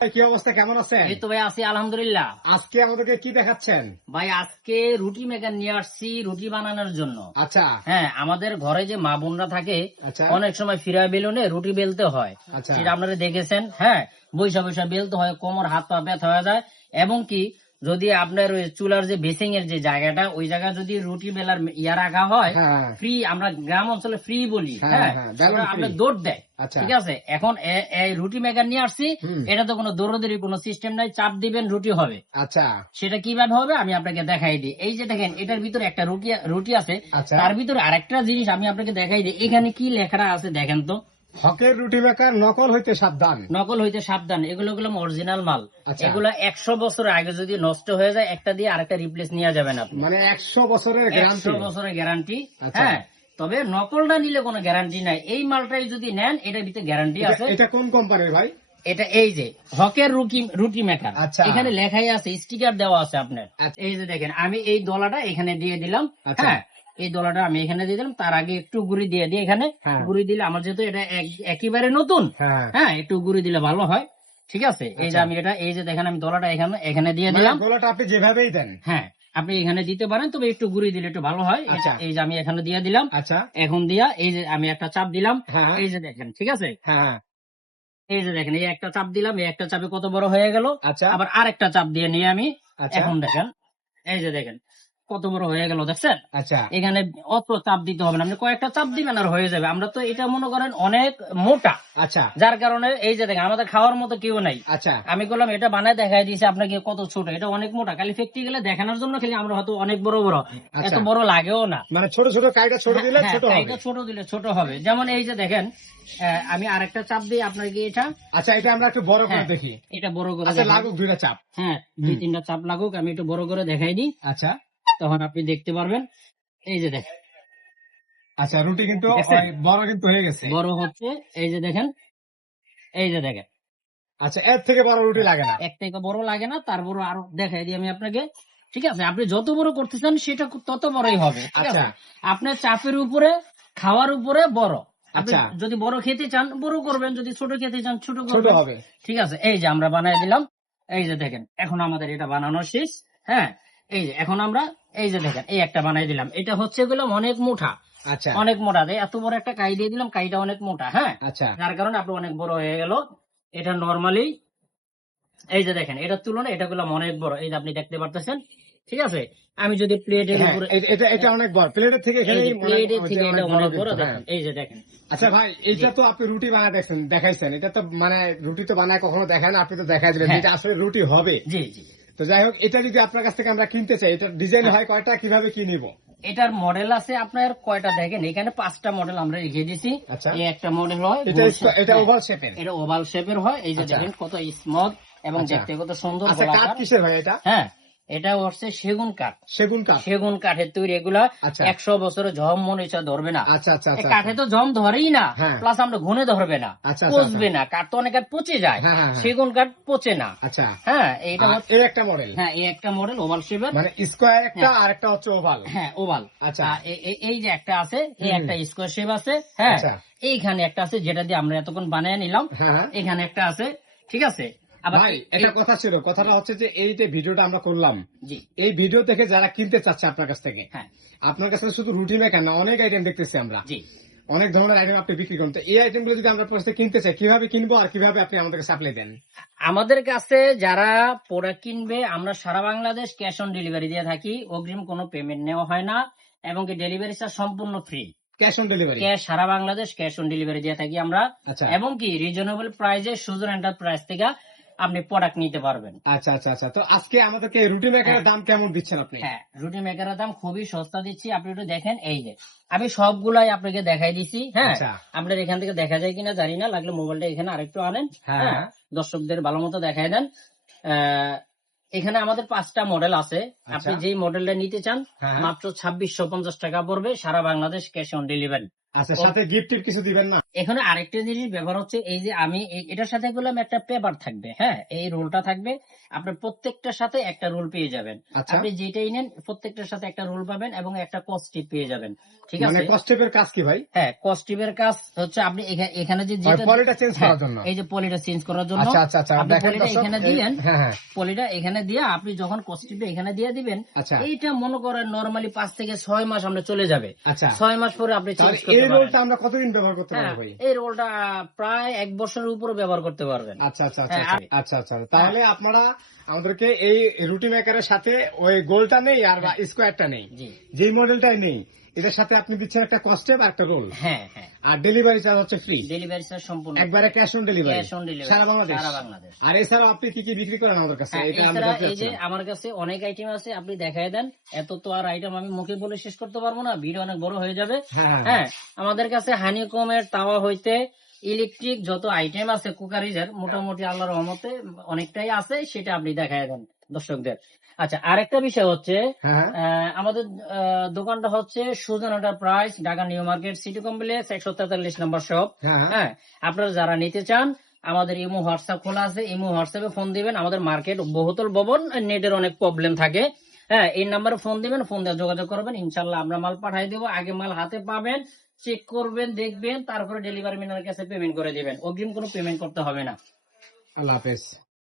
কি অবস্থা? কেমন আছেন? এই তো ভাই আছি আলহামদুলিল্লাহ। আজকে আমাদেরকে কি দেখাচ্ছেন? ভাই আজকে রুটি মেকার নিয়ে আসছি রুটি বানানোর জন্য। আচ্ছা। হ্যাঁ আমাদের ঘরে যে মা বোনরা থাকে আচ্ছা। অনেক সময় ফিরা বেলুনে রুটি বেলতে হয়। আচ্ছা। সেটা আপনারা দেখেছেন হ্যাঁ? বৈশা বৈশা বেলতে হয় কোমর হাত পা ব্যথা হয়ে যায়। এবং কি যদি আপনার ওই চুলার যে বেসিং এর যে জায়গাটা ওই জায়গায় যদি রুটি বেলার ইয়া রাখা হয় হ্যাঁ ফ্রি আমরা গ্রাম অঞ্চলে ফ্রি বলি হ্যাঁ, হ্যাঁ। হ্যাঁ। আপনার দৌড় দেয় আচ্ছা। ঠিক আছে? এখন এই রুটি মেকার নিয়ে আসছি এটা তো কোনো দৌড়দের কোনো সিস্টেম নাই চাপ দিবেন রুটি হবে। আচ্ছা। সেটা কীভাবে হবে আমি আপনাকে দেখাই দিই। এই যে দেখেন এটার ভিতরে একটা রুটি রুটি আছে আচ্ছা। তার ভিতরে আরেকটা জিনিস আমি আপনাকে দেখাই দিই। এখানে কি লেখাটা আছে দেখেন তো। হকের রুটি মেকার নকল হইতে সাবধান। নকল হইতে সাবধান। এগুলো গুলো অরিজিনাল মাল। আচ্ছা। এগুলো একশো বছর আগে যদি নষ্ট হয়ে যায় একটা দিয়ে আরেকটা রিপ্লেস নিয়ে যাবেন আপনি। মানে একশো বছরের একশো বছরের গ্যারান্টি আচ্ছা। হ্যাঁ তবে নকলটা নিলে কোনো গ্যারান্টি নাই। এই মালটাই যদি নেন এটার ভিতরে গ্যারান্টি আছে। এটা কোন কোম্পানির ভাই? এটা এই যে হকের রুটি রুটি মেকার আচ্ছা। এখানে লেখাই আছে স্টিকার দেওয়া আছে আপনার। আচ্ছা। এই যে দেখেন আমি এই দলাটা এখানে দিয়ে দিলাম। হ্যাঁ এই দলাটা আমি এখানে দিয়ে দিলাম তার আগে একটু গুড়ি দিয়ে দিই এখানে। হ্যাঁ। গুড়ি দিলে আমার যেহেতু এটা একেবারে নতুন হ্যাঁ। হ্যাঁ একটু গুড়ি দিলে ভালো হয় ঠিক আছে? এই যে আচ্ছা। আমি এটা এই যে দেখেন আমি দলাটা এখানে এখানে দিয়ে মানে দিলাম। গোলাটা আপনি যেভাবেই দেন। হ্যাঁ আপনি এখানে দিতে পারেন তবে একটু গুড়ি দিলে একটু ভালো হয়। আচ্ছা। এই যে আমি এখানে দিয়ে দিলাম। আচ্ছা। এখন দিয়া এই যে আমি একটা চাপ দিলাম। হ্যাঁ। এই যে দেখেন ঠিক আছে? হ্যাঁ। এই যে দেখেন এই একটা চাপ দিলাম এই একটা চাপে কত বড় হয়ে গেল? আচ্ছা। আবার আরেকটা চাপ দিয়ে নিয়ে আমি। আচ্ছা। এখন দেখেন এই যে দেখেন কত বড় হয়ে গেল দেখছেন? আচ্ছা। এখানে অত চাপ দিতে হবে না। আপনি কয়েকটা চাপ দিবেন আর হয়ে যাবে। আমরা তো এটা মনে করেন অনেক মোটা। আচ্ছা। যার কারণে এই যে দেখেন আমাদের খাওয়ার মতো কেউ নাই। আচ্ছা। আমি বললাম এটা বানায় দেখাই দিয়েছে আপনাকে কত ছোট। এটা অনেক মোটা। খালি ফেকটি গেলে দেখানোর জন্য খালি আমরা হয়তো অনেক বড় বড়। এত আচ্ছা। বড় লাগেও না। মানে ছোট ছোট কাইটা ছোট দিলে হ্যাঁ, ছোট হবে। ছোট দিলে ছোট হবে। যেমন এই যে দেখেন আমি আরেকটা চাপ দিই আপনাকে এটা। আচ্ছা এটা আমরা একটু বড় করে হ্যাঁ। দেখি। এটা বড় করে আচ্ছা লাগুক দুইটা চাপ। হ্যাঁ দুই তিনটা চাপ লাগুক আমি একটু বড় করে দেখাই দিই। আচ্ছা। তখন আপনি দেখতে পারবেন। এই যে দেখেন। আচ্ছা রুটি কিন্তু বড় কিন্তু হয়ে গেছে। বড় হচ্ছে। এই যে দেখেন এই যে দেখেন। আচ্ছা এর থেকে বড় রুটি লাগে না। এক থেকে বড় লাগে না তার বড় আরও দেখাই দিই আমি আপনাকে। ঠিক আছে? আপনি যত বড় করতে চান সেটা তত বড়ই হবে। ঠিক আছে? আচ্ছা আপনার চাপের উপরে খাওয়ার উপরে বড়। আচ্ছা। যদি বড় খেতে চান বড় করবেন। যদি ছোট খেতে চান ছোট ছোট করবেন হবে। ঠিক আছে? এই যে আমরা বানাই দিলাম। এই যে দেখেন এখন আমাদের এটা বানানো শেষ। হ্যাঁ? এই যে এখন আমরা এই যে দেখেন এই একটা বানাই দিলাম। এটা হচ্ছে গুলো অনেক মোটা। আচ্ছা। অনেক মোটা। এত বড় একটা কাই দিয়ে দিলাম কাইটা অনেক মোটা হ্যাঁ? আচ্ছা। যার কারণে আপনি অনেক বড় হয়ে গেল। এটা নর্মালি এই যে দেখেন এটার তুলনায় এটা গুলো অনেক বড়। এই যে আপনি দেখতে পারতেছেন ঠিক আছে? আমি যদি প্লেটের হ্যাঁ, উপরে এটা এটা অনেক বড়। প্লেটের থেকে এখানে প্লেটের থেকে এটা অনেক বড় দেখেন হ্যাঁ। এই যে দেখেন। আচ্ছা ভাই এটা তো আপনি রুটি বানায় দেখছেন দেখাইছেন। এটা তো মানে রুটি তো বানায় কখনো দেখায় না আপনি তো দেখাই দিলেন হ্যাঁ। যেটা আসলে রুটি হবে। জি জি। তো যাই হোক এটা যদি আপনার কাছ থেকে আমরা কিনতে চাই এটা ডিজাইন হয় কয়টা কীভাবে কি নিব? এটার মডেল আছে আপনার কয়টা দেখেন এখানে পাঁচটা মডেল আমরা রেখে দিছি। আচ্ছা। এই একটা মডেল হয় এটা ওভাল শেপের এটা ওভাল শেপের হয় এই যে আচ্ছা। দেখেন কত স্মুথ এবং আচ্ছা। দেখতে কত সুন্দর আচ্ছা কাঠ কিসের হয় এটা? হ্যাঁ এটা হচ্ছে সেগুন কাঠ। সেগুন কাঠ। সেগুন কাঠের তৈরি এগুলা আচ্ছা। একশো বছরে জম মনে ইচ্ছা ধরবে না। আচ্ছা আচ্ছা আচ্ছা কাঠে তো জম ধরেই না। হ্যাঁ। প্লাস আমরা ঘুনে ধরবে না। আচ্ছা, পচবে না। কাঠ তো অনেক কাঠ পচে যায়। হ্যাঁ, হ্যাঁ, হ্যাঁ। সেগুন কাঠ পচে না। আচ্ছা। হ্যাঁ এইটা হচ্ছে- এই একটা মডেল হ্যাঁ এই একটা মডেল ওভাল শেপের মানে স্কোয়ার একটা আর একটা হচ্ছে ওভাল হ্যাঁ ওভাল আচ্ছা। এই যে একটা আছে এই একটা স্কোয়ার শেপ আছে হ্যাঁ। এইখানে একটা আছে যেটা দিয়ে আমরা এতক্ষণ বানিয়ে নিলাম। হ্যাঁ হ্যাঁ। এখানে একটা আছে ঠিক আছে? ভাই এটা কথা ছিল কথাটা হচ্ছে যে এই যে ভিডিওটা আমরা করলাম এই ভিডিও থেকে যারা কিনতে চাচ্ছে আপনার কাছ থেকে হ্যাঁ। আপনার কাছে শুধু রুটি মেকার না অনেক আইটেম দেখতেছি আমরা। অনেক ধরনের আইটেম আপনি বিক্রি করেন। তো এই যদি আমরা কিনতে চাই কীভাবে কিনবো আর কীভাবে আপনি আমাদেরকে সাপ্লাই দেন? আমাদের কাছে যারা প্রোডাক্ট কিনবে আমরা সারা বাংলাদেশ ক্যাশ অন ডেলিভারি দিয়ে থাকি অগ্রিম কোনো পেমেন্ট নেওয়া হয় না এবং কি ডেলিভারি চার্জ সম্পূর্ণ free cash on delivery cash Sara Bangladesh cash on delivery দিয়ে থাকি আমরা। আচ্ছা। এবং কি রিজনেবল প্রাইজে সুজন এন্টারপ্রাইজ থেকে আপনি প্রোডাক্ট নিতে পারবেন। আচ্ছা আচ্ছা আচ্ছা। তো আজকে আমাদেরকে রুটি মেকারের দাম কেমন দিচ্ছেন আপনি? হ্যাঁ রুটি মেকারের দাম খুবই সস্তা দিচ্ছি। আপনি একটু দেখেন এই যে আমি সবগুলাই আপনাকে দেখাই দিছি হ্যাঁ? আচ্ছা। আপনার এখান থেকে দেখা যায় কিনা জানি না লাগলে মোবাইলটা এখানে আরেকটু আনেন হ্যাঁ। হ্যাঁ? দর্শকদের ভালো মতো দেখাই দেন। আহ, এখানে আমাদের পাঁচটা মডেল আছে। আপনি আচ্ছা। যেই মডেলটা নিতে চান হ্যাঁ। মাত্র ছাব্বিশশো পঞ্চাশ টাকা পড়বে সারা বাংলাদেশ ক্যাশ অন ডেলিভারি আচ্ছা সাথে গিফট কিছু দিবেন না? এখানে আরেকটা জিনিস ব্যবহার হচ্ছে এই যে আমি এটার সাথে বললাম একটা পেপার থাকবে হ্যাঁ? এই রোলটা থাকবে আপনার প্রত্যেকটার সাথে একটা রোল পেয়ে যাবেন। আচ্ছা। আপনি যেটাই নেন প্রত্যেকটার সাথে একটা রোল পাবেন এবং একটা কস্টিপ পেয়ে যাবেন। ঠিক মানে আছে? কস্টেপের কাজ কি ভাই? হ্যাঁ কস্টিপের কাজ হচ্ছে আপনি এখানে যে যেটা পলিটা চেঞ্জ হ্যাঁ, করার জন্য। এই যে পলিটা চেঞ্জ করার জন্য আচ্ছা আচ্ছা আচ্ছা আপনি পলিটা এখানে দিলেন হ্যাঁ হ্যাঁ। পলিটা এখানে দিয়ে আপনি যখন কস্টিপে এখানে দিয়ে দিবেন আচ্ছা। এইটা মনে করেন নরমালি পাঁচ থেকে ছয় মাস আমরা চলে যাবে। আচ্ছা। ছয় মাস পরে আপনি চেঞ্জ এই রোলটা আমরা কতদিন ব্যবহার করতে হ্যাঁ, পারব এই রোলটা প্রায় এক বছরের উপরে ব্যবহার করতে পারবেন। আচ্ছা আচ্ছা আচ্ছা হ্যাঁ, আচ্ছা, আচ্ছা আচ্ছা তাহলে আপনারা আমাদেরকে এই রুটি মেকারের সাথে ওই গোলটা নেই আর স্কোয়ারটা নেই। যেই মডেলটাই নেই এটার সাথে আপনি দিচ্ছেন একটা কস্টেপ আর একটা রোল হ্যাঁ হ্যাঁ। আর ডেলিভারি চার্জ হচ্ছে ফ্রি ডেলিভারি চার্জ সম্পূর্ণ একবারে cash on delivery cash on delivery সারা বাংলাদেশ। সারা বাংলাদেশ। আর এছাড়াও আপনি কি কি বিক্রি করেন আমাদের কাছে? হ্যাঁ, এটা আমরা এছাড়া এই যে আমার কাছে অনেক আইটেম আছে আপনি দেখাই দেন। এত তো আর আইটেম আমি মুখে বলে শেষ করতে পারব না। ভিডিও অনেক বড় হয়ে যাবে। হ্যাঁ হ্যাঁ। হ্যাঁ আমাদের কাছে হানিকমের তাওয়া হইতে ইলেকট্রিক যত আইটেম আছে কুকারিজের মোটামুটি আল্লাহর রহমতে অনেকটাই আছে সেটা আপনি দেখাই দেন দর্শকদের। আচ্ছা আরেকটা বিষয় হচ্ছে হ্যাঁ হ্যাঁ। আমাদের দোকানটা হচ্ছে সুজনটা price Dhaka new market city complex একশো তেতাল্লিশ নম্বর শপ হ্যাঁ হ্যাঁ। হ্যাঁ আপনারা যারা নিতে চান আমাদের ইমো হোয়াটসঅ্যাপ খোলা আছে ইমো হোয়াটসঅ্যাপে ফোন দিবেন আমাদের মার্কেট বহুতল ভবন নেটের অনেক প্রবলেম থাকে। হ্যাঁ এই নাম্বারে ফোন দিবেন ফোন দিয়ে যোগাযোগ করবেন ইনশাল্লাহ আমরা মাল পাঠাই দেবো আগে মাল হাতে পাবেন চেক করবেন, দেখবেন, তারপরে ডেলিভারি ম্যানের কাছে পেমেন্ট করে দিবেন। অগ্রিম কোনো পেমেন্ট করতে হবে না। আল্লাহ হাফেজ।